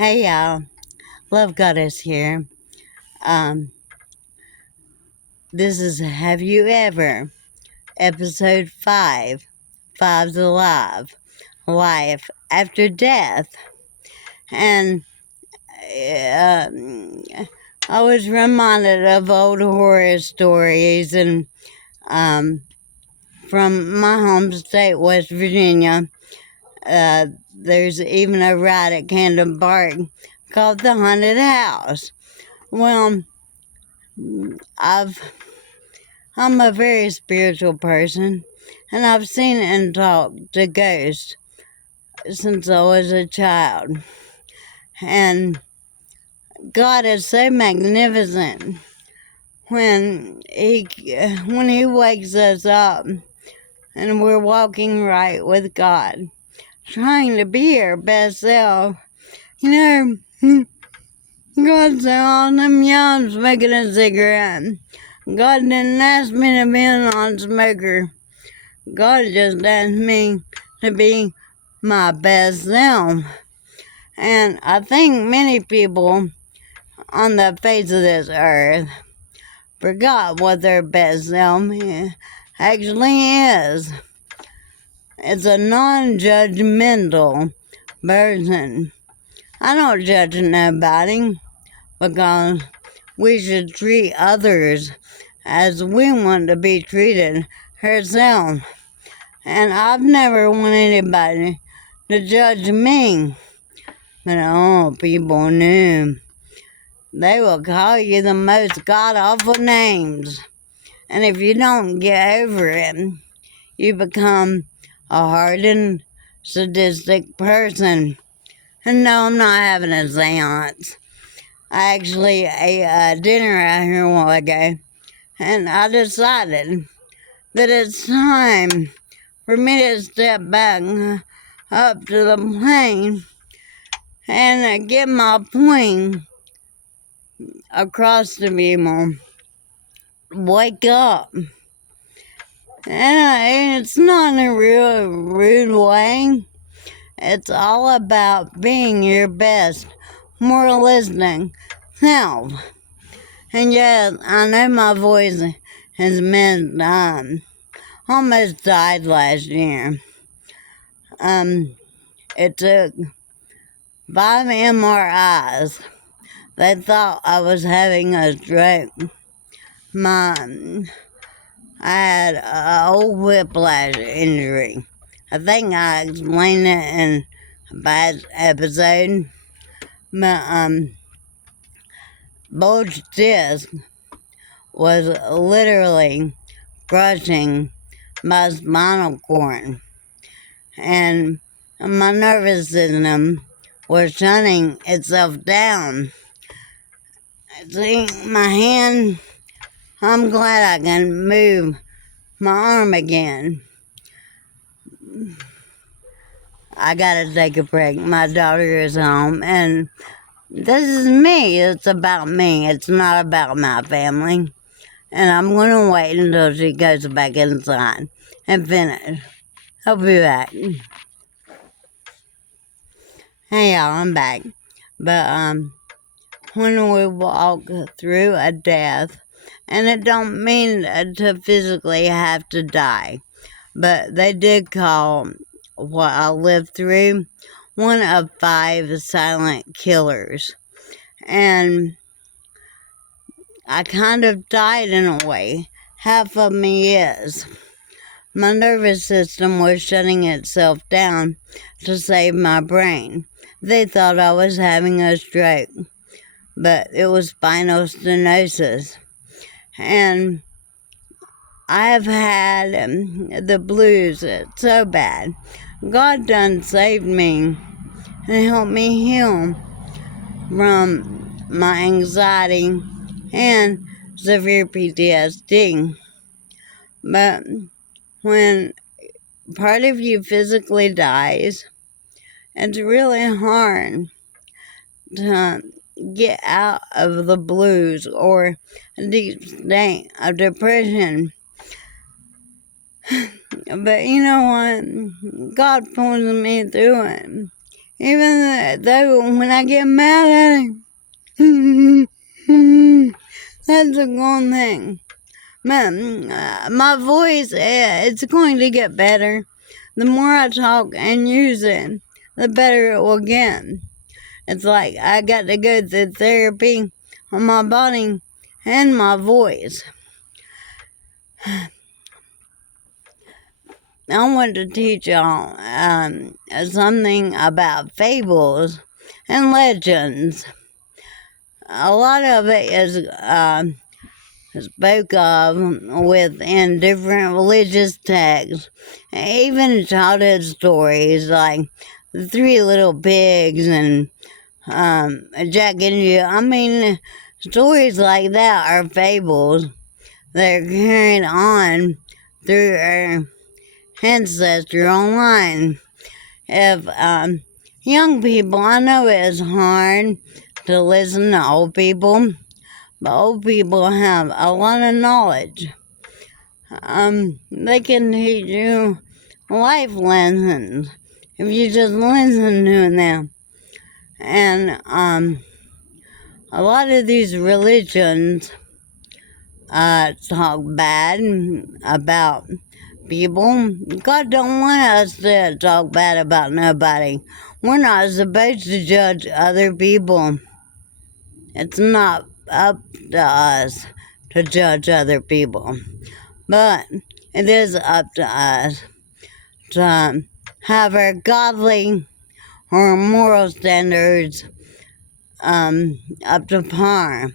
Hey y'all, Love Goddess here. Um, this is Have You Ever, episode 5. Five's Alive, Life After Death. And uh, I was reminded of old horror stories and from my home state, West Virginia. There's even a ride at Camden Park called the Haunted House. Well, I've I'm a very spiritual person, and I've seen and talked to ghosts since I was a child. And God is so magnificent when He wakes us up and we're walking right with God, trying to be our best self. You know, God said, awesome, yeah, I'm smoking a cigarette. God didn't ask me to be a non-smoker. God just asked me to be my best self. And I think many people on the face of this earth forgot what their best self actually is. It's a non-judgmental person. I don't judge nobody because we should treat others as we want to be treated ourselves. And I've never wanted anybody to judge me. But people knew. They will call you the most god-awful names. And if you don't get over it, you become a hardened, sadistic person. And no, I'm not having a seance. I actually ate dinner out here a while ago, and I decided that it's time for me to step back up to the plane and get my point across to people. Wake up. And it's not in a real rude way. It's all about being your best moralistic self. And yes, I know my voice has been almost died last year. It took 5 MRIs. They thought I was having a stroke. I had an old whiplash injury. I think I explained it in a past episode. But bulge disc was literally crushing my spinal cord. And my nervous system was shutting itself down. See, my hand, I'm glad I can move my arm again. I gotta take a break. My daughter is home, and this is me. It's about me. It's not about my family. And I'm gonna wait until she goes back inside and finish. I'll be back. Hey y'all, I'm back. But when we walk through a death, and it don't mean to physically have to die, but they did call what I lived through one of 5 silent killers. And I kind of died in a way. Half of me is. My nervous system was shutting itself down to save my brain. They thought I was having a stroke, but it was spinal stenosis. And I have had the blues so bad. God done saved me and helped me heal from my anxiety and severe PTSD. But when part of you physically dies, it's really hard to get out of the blues or a deep state of depression. But you know what? God pulls me through it. Even though when I get mad at him, that's a good thing. My voice, it's going to get better. The more I talk and use it, the better it will get. It's like I got to go through therapy on my body and my voice. I want to teach y'all something about fables and legends. A lot of it is spoke of within different religious texts, even childhood stories like the Three Little Pigs and Jack and Jill. I mean, stories like that are fables. They're carried on through our ancestry online. If young people, I know it's hard to listen to old people, but old people have a lot of knowledge. They can teach you life lessons if you just listen to them. And a lot of these religions talk bad about people. God don't want us to talk bad about nobody. We're not supposed to judge other people. It's not up to us to judge other people. But it is up to us to have our godly or moral standards up to par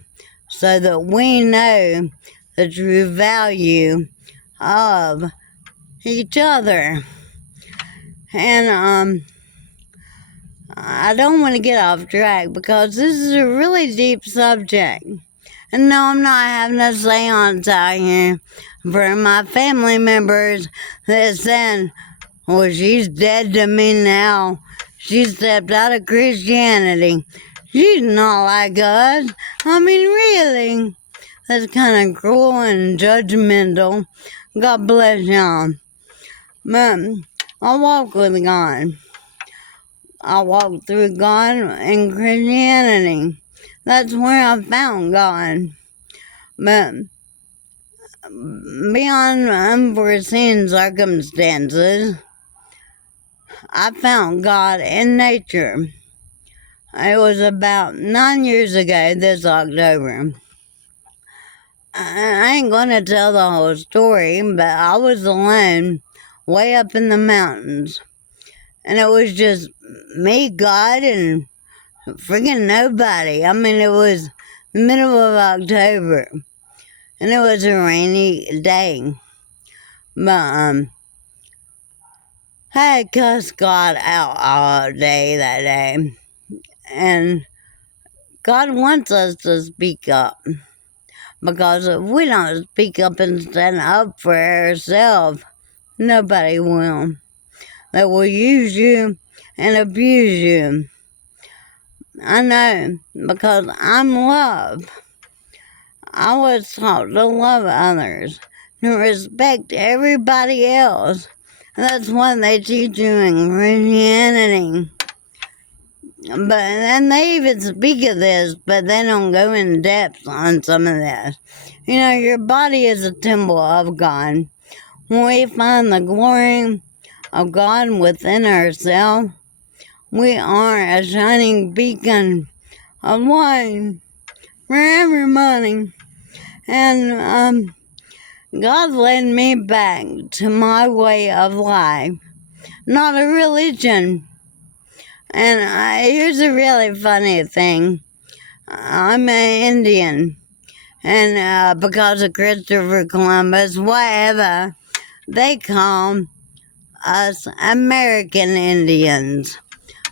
so that we know the true value of each other. And I don't want to get off track because this is a really deep subject. And no, I'm not having a seance out here for my family members that said, well, she's dead to me now. She stepped out of Christianity. She's not like us. I mean, really. That's kind of cruel and judgmental. God bless y'all. But I walk with God. I walk through God in Christianity. That's where I found God. But beyond unforeseen circumstances, I found God in nature. It was about 9 years ago this October. I ain't going to tell the whole story, but I was alone way up in the mountains. And it was just me, God, and freaking nobody. I mean, it was the middle of October. And it was a rainy day. But I had cussed God out all day that day. And God wants us to speak up. Because if we don't speak up and stand up for ourselves, nobody will. They will use you and abuse you. I know, because I'm love. I was taught to love others, to respect everybody else. And that's what they teach you in Christianity. But and they even speak of this, but they don't go in depth on some of this. You know, your body is a temple of God. When we find the glory of God within ourselves, we are a shining beacon of light for everybody. And God led me back to my way of life, not a religion. And here's a really funny thing. I'm an Indian. And because of Christopher Columbus, whatever, they call us American Indians.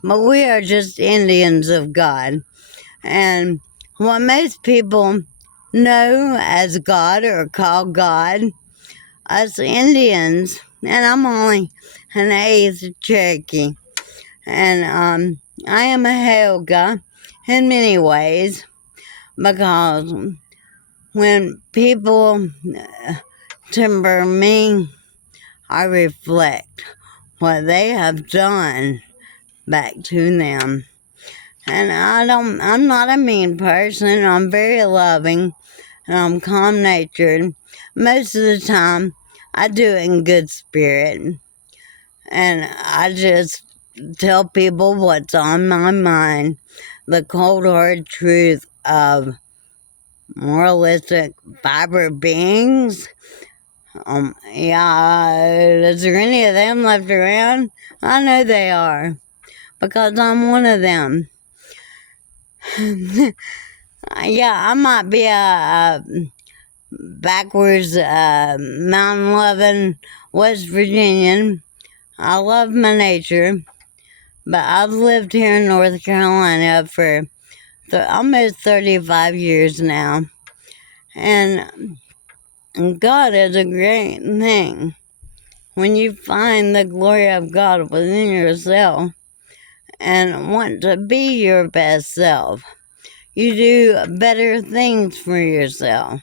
But we are just Indians of God. And what most people know as God or call God, us Indians, and I'm only an eighth Cherokee. And I am a Helga in many ways, because when people timber me, I reflect what they have done back to them. And I'm not a mean person. I'm very loving and I'm calm-natured. Most of the time, I do it in good spirit. And I just tell people what's on my mind, the cold hard truth of moralistic fiber beings. Is there any of them left around? I know they are, because I'm one of them. I might be a backwards, mountain-loving West Virginian. I love my nature, but I've lived here in North Carolina for almost 35 years now. And God is a great thing. When you find the glory of God within yourself and want to be your best self, you do better things for yourself.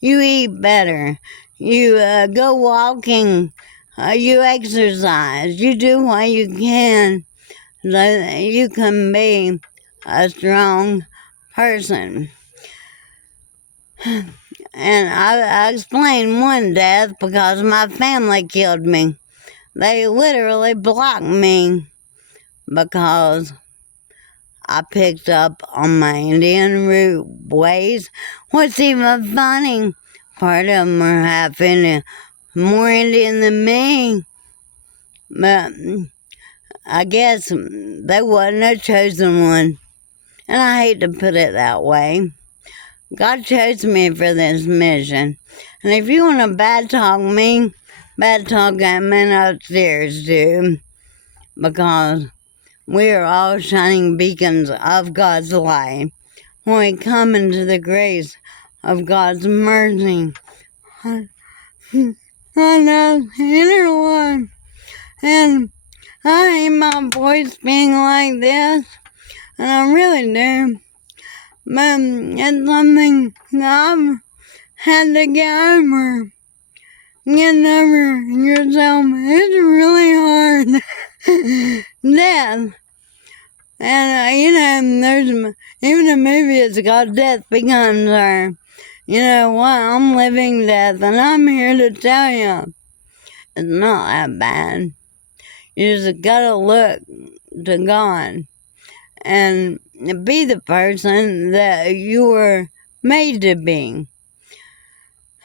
You eat better. You go walking. You exercise. You do what you can so that you can be a strong person. And I explained one death because my family killed me. They literally blocked me because I picked up on my Indian root ways. What's even funny, part of them are half Indian, more Indian than me. But I guess they wasn't a chosen one. And I hate to put it that way. God chose me for this mission. And if you want to bad talk me, bad talk that man upstairs too. Because we are all shining beacons of God's light when we come into the grace of God's mercy on us inner one. And I hate my voice being like this, and I really do. But it's something that I've had to get over. Getting over yourself is really hard. Death. And, there's even a movie, it's called Death Becomes Her. You know what? I'm living death, and I'm here to tell you, it's not that bad. You just gotta look to God and be the person that you were made to be.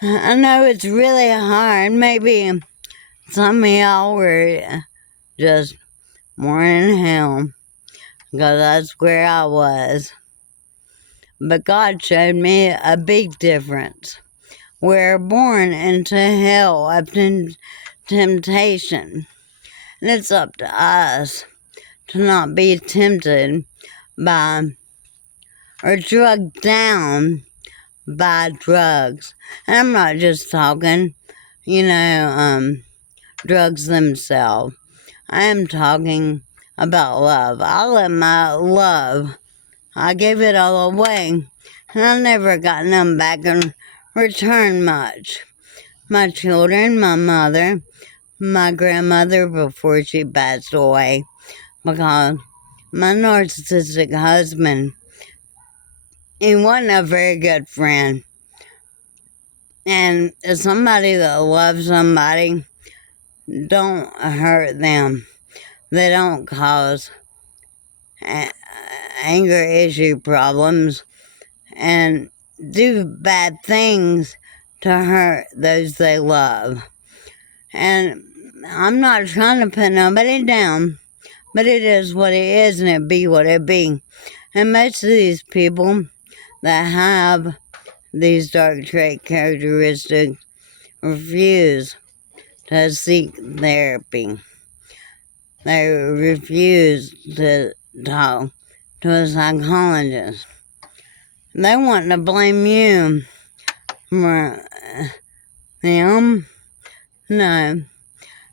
I know it's really hard. Maybe some of y'all were just more in hell, because that's where I was. But God showed me a big difference. We're born into hell of temptation. And it's up to us to not be tempted by or drugged down by drugs. And I'm not just talking, drugs themselves. I am talking about love. I gave it all away, and I never got none back in return much. My children, my mother, my grandmother before she passed away, because my narcissistic husband, he wasn't a very good friend. And somebody that loves somebody, don't hurt them. They don't cause anger issue problems and do bad things to hurt those they love. And I'm not trying to put nobody down, but it is what it is, and it be what it be. And most of these people that have these dark trait characteristics refuse to seek therapy. They refuse to talk to a psychologist. They want to blame you for them. No.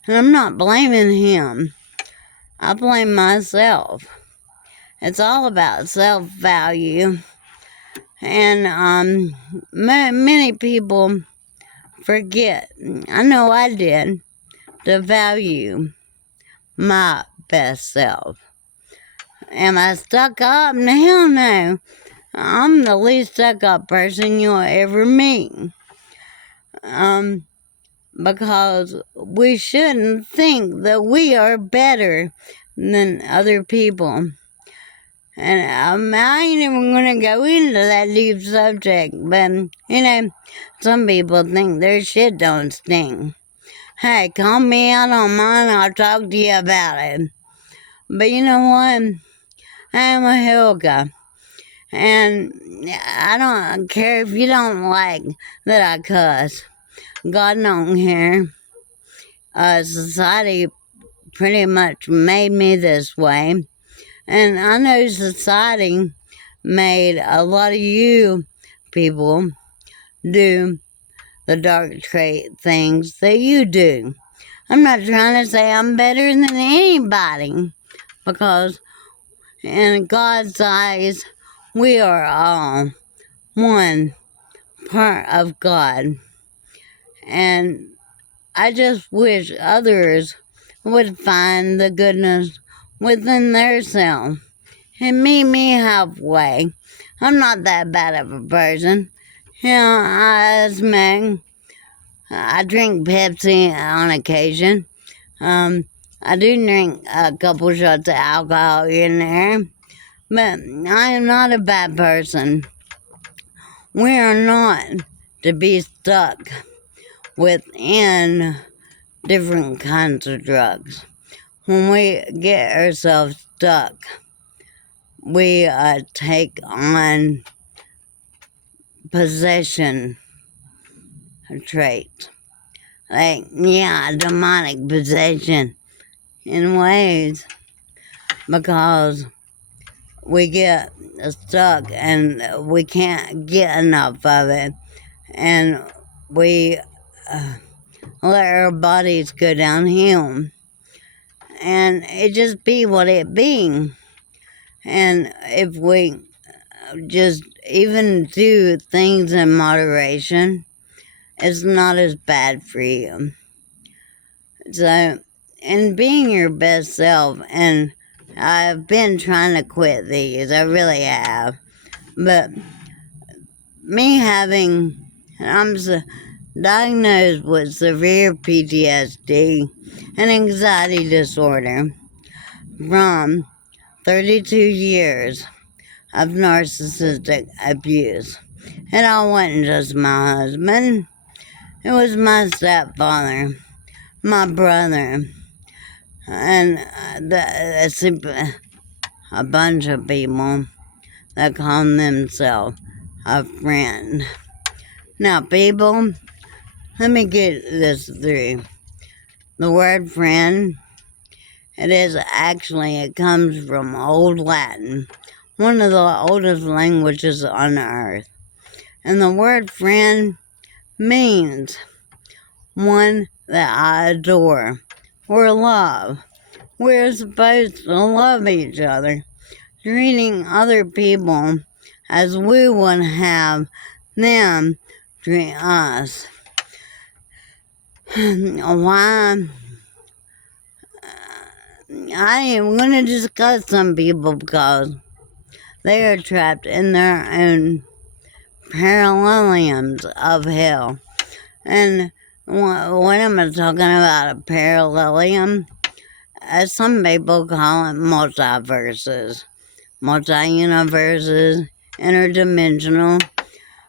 And I'm not blaming him. I blame myself. It's all about self-value. And many people forget, I know I did, to value my best self. Am I stuck up? Hell no. I'm the least stuck up person you'll ever meet. Because we shouldn't think that we are better than other people. And I ain't even going to go into that deep subject, but, some people think their shit don't stink. Hey, call me out on mine, I'll talk to you about it. But you know what? I'm a Hilka. And I don't care if you don't like that I cuss. God don't care. Society pretty much made me this way. And I know society made a lot of you people do the dark trait things that you do. I'm not trying to say I'm better than anybody, because in God's eyes, we are all one part of God. And I just wish others would find the goodness within themselves and meet me halfway. I'm not that bad of a person. I smoke. I drink Pepsi on occasion. I do drink a couple shots of alcohol in there, but I am not a bad person. We are not to be stuck within different kinds of drugs. When we get ourselves stuck, we take on possession traits. Demonic possession in ways, because we get stuck and we can't get enough of it, and we let our bodies go downhill, and it just be what it be. And if we just even do things in moderation, it's not as bad for you. So, in being your best self, and I've been trying to quit these, I really have, but I'm diagnosed with severe PTSD and anxiety disorder from 32 years of narcissistic abuse. It all wasn't just my husband, it was my stepfather, my brother, and a bunch of people that call themselves a friend. Now, people, let me get this through. The word friend, it comes from Old Latin, one of the oldest languages on earth. And the word friend means one that I adore or love. We're supposed to love each other, treating other people as we would have them treat us. Why? I am going to discuss some people because they are trapped in their own paralleliums of hell. And what am I talking about? A parallelium? As some people call it, multiverses, multi-universes, interdimensional.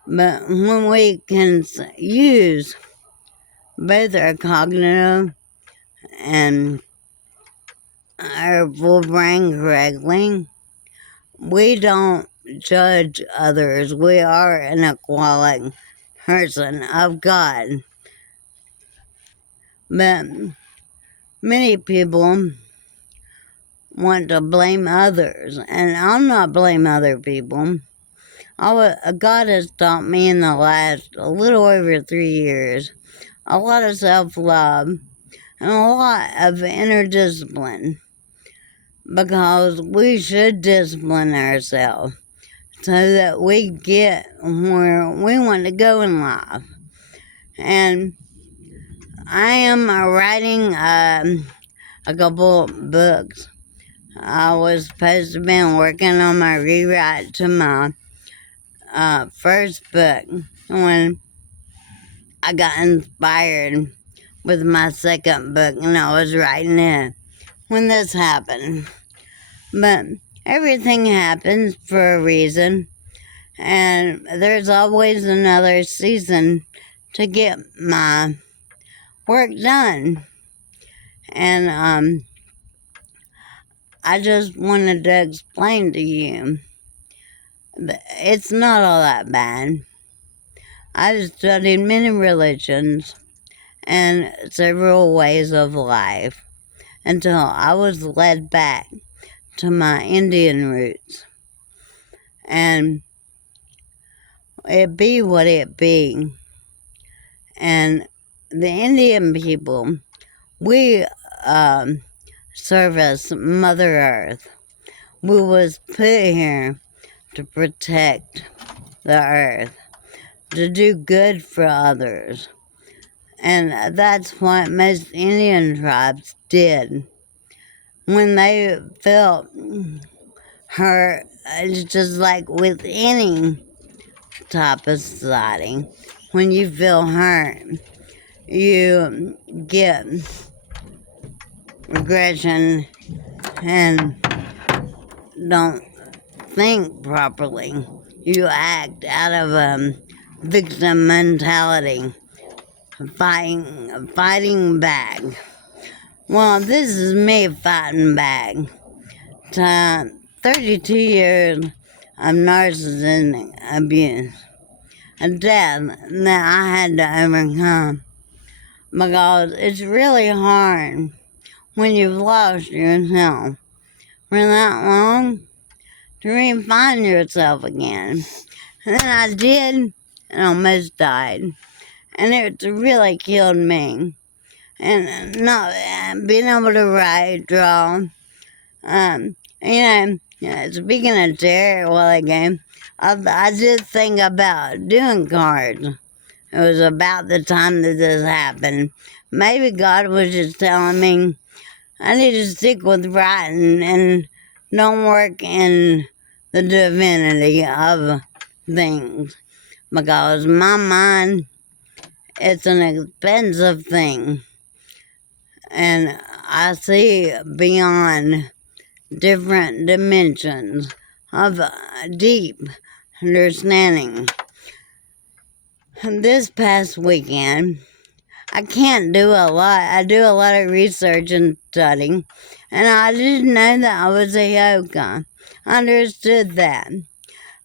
But when we can use both our cognitive and our full brain correctly, we don't judge others. We are an equality person of God. But many people want to blame others, and I'll not blame other people. God has taught me in the last a little over 3 years a lot of self-love and a lot of inner discipline, because we should discipline ourselves so that we get where we want to go in life. And I am writing a couple books I was supposed to have been working on my rewrite to my first book when I got inspired with my second book, and I was writing it when this happened. But everything happens for a reason, and there's always another season to get my work done. And I just wanted to explain to you that it's not all that bad. I've studied many religions and several ways of life until I was led back to my Indian roots. And it be what it be. And the Indian people, we service Mother Earth. We was put here to protect the earth, to do good for others. And that's what most Indian tribes did. When they felt hurt, it's just like with any type of society. When you feel hurt, you get regression and don't think properly. You act out of a victim mentality, fighting back. Well, this is me fighting back to 32 years of narcissistic abuse, a death that I had to overcome, because it's really hard when you've lost yourself for that long to refine yourself again. And then I did, and almost died, and it really killed me. And not being able to write, draw, speaking of Terry a while ago, I did think about doing cards. It was about the time that this happened. Maybe God was just telling me I need to stick with writing and don't work in the divinity of things. Because my mind, it's an expensive thing. And I see beyond different dimensions of deep understanding. This past weekend, I can't do a lot. I do a lot of research and studying, and I didn't know that I was a yoga. I understood that.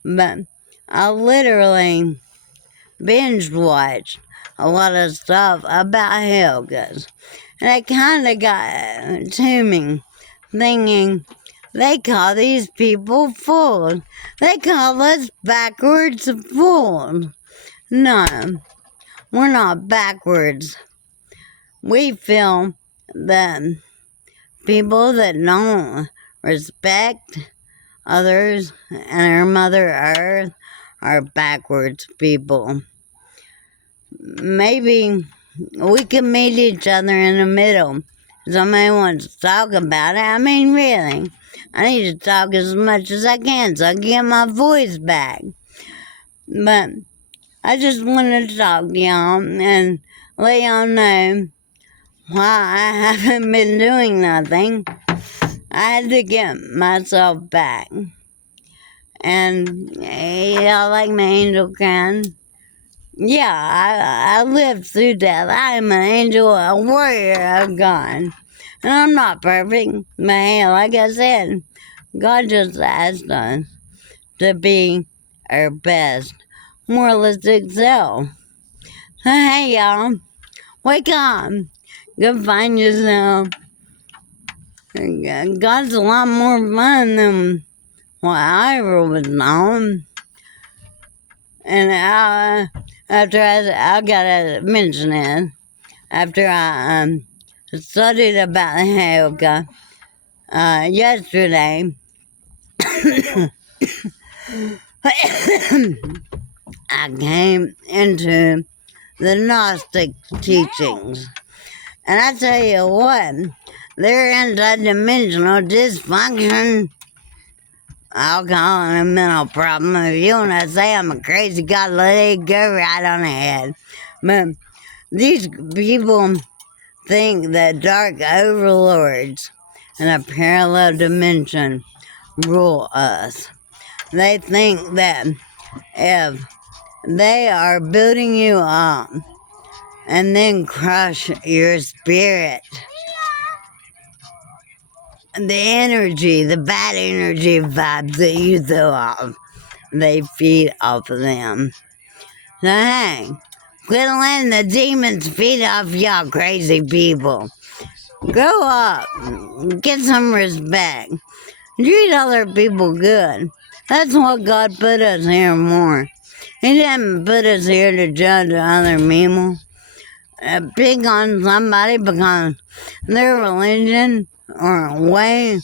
But I literally binge watched a lot of stuff about yogas. And it kind of got to me, thinking, they call these people fools. They call us backwards fools. No, we're not backwards. We feel that people that don't respect others and our Mother Earth are backwards people. Maybe we can meet each other in the middle. Somebody wants to talk about it. I mean, really, I need to talk as much as I can so I can get my voice back. But I just wanted to talk to y'all and let y'all know why I haven't been doing nothing. I had to get myself back. And y'all like my angel can? Yeah, I lived through death. I am an angel, a warrior of God. And I'm not perfect, but hey, like I said, God just asked us to be our best moralistic self. So hey, y'all, wake up. Go find yourself. God's a lot more fun than what I ever was known. And after I gotta mention it, after I studied about yoga yesterday, I came into the Gnostic teachings. And I tell you what, They're interdimensional dysfunction. I'll call it a mental problem. If you want to say I'm a crazy god, let it go right on ahead. But these people think that dark overlords in a parallel dimension rule us. They think that if they are building you up and then crush your spirit, the energy, the bad energy vibes that you throw off, they feed off of them. So hey, quit letting the demons feed off y'all crazy people. Grow up. Get some respect. Treat other people good. That's what God put us here for. He didn't put us here to judge other people. Pick on somebody because their religion or way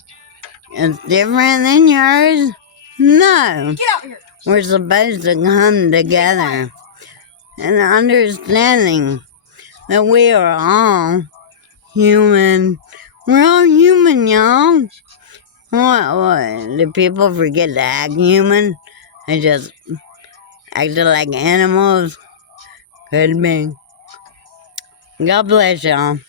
is different than yours. No. Get out here. We're supposed to come together and understanding that we are all human. We're all human, y'all. What? Do people forget to act human? They just acted like animals? Could be. God bless y'all.